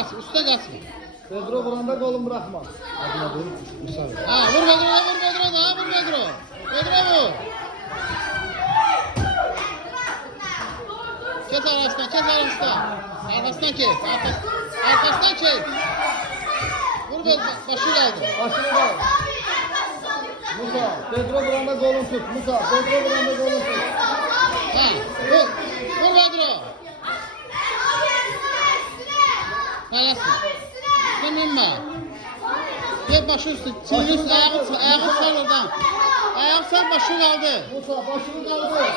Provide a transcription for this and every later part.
kaçma, üstə qaçma. Pedro vuranda qolun buraxma. Ha, vur Pedro da, vur Pedro da, vur Pedro. Pedro vur. Kes arasına, kes arasına. Arkasından kes, arkasından kes. Vur Pedro, başı kaldı. Başını ver. Musa, Pedro vuranda qolun tut. Musa, Pedro vuranda qolun tut. Ha, vur, vur Pedro. Helalsin. Minmə. Gel başı üstü, çiğni üstü, ayağı sal oradan. Ayağı sal, başı kaldı. Musa, başını kaldır.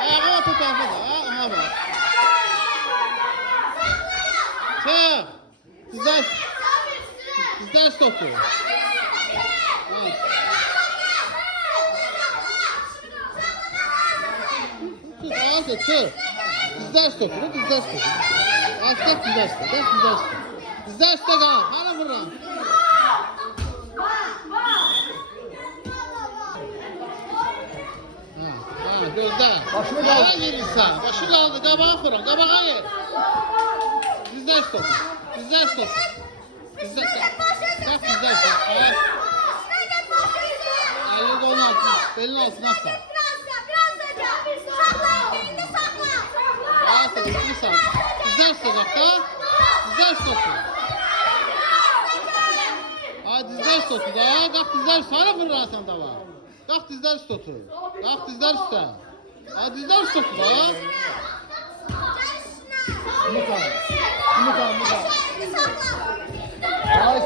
Ayağı at o tarafa da, aha bak. Çık. Dizler stopu. Tut, ağız et, çık. Dizler stopu, dizler stopu. Aztek dizler stopu, dizler stopu. Dizler stopu kal, hala vururam. Ha, gözlə. Başını kaldır. Hala yerirsən, başı kaldı, qabağa vuram, qabağa yer. Dizler stopu, dizler stopu. Dizler stopu. Bak dizler stopu. Ayak. Elini kolun altına, belin altına sal. Ayak da üstünü sal. Dizler stopu da. Dizler stopu. Ha dizler stopu da. Qalx dizler stopu. Hala vurursan da var. Qalx dizler stopu. Qalx dizler üstə. Ha dizler stopu da. Musa, Musa. Hayır.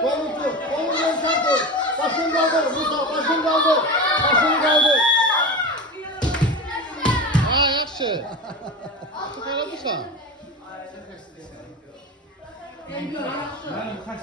Kolun tut, kolun yöntem tut. Başını kaldır, Musa, başını kaldır. Başını kaldır. Ha yaxşı. Çok elədirsən.